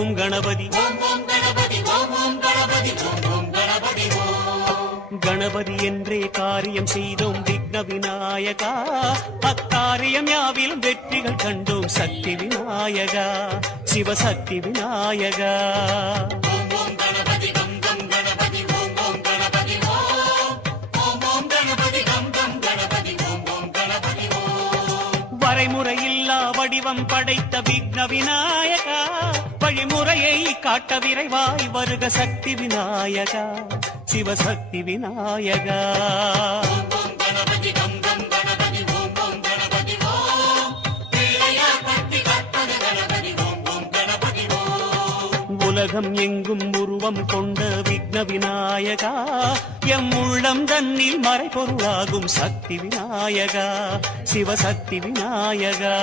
ஓம் கணபதி கணபதி என்றே காரியம் செய்தோம் விக்ன விநாயகா. அக்காரியம் யாவிலும் வெற்றிகள் கண்டோம் சக்தி விநாயகா, சிவசக்தி விநாயகா. வரைமுறையில்லா வடிவம் படைத்த விக்ன விநாயகா, வழிமுறையை காட்ட விரைவாய் வருக சக்தி விநாயகா, சிவசக்தி விநாயகா. உலகம் எங்கும் உருவம் கொண்ட விக்ன விநாயகா, எம் உள்ளம் தன்னில் மறைபொருளாகும் சக்தி விநாயகா, சிவசக்தி விநாயகா.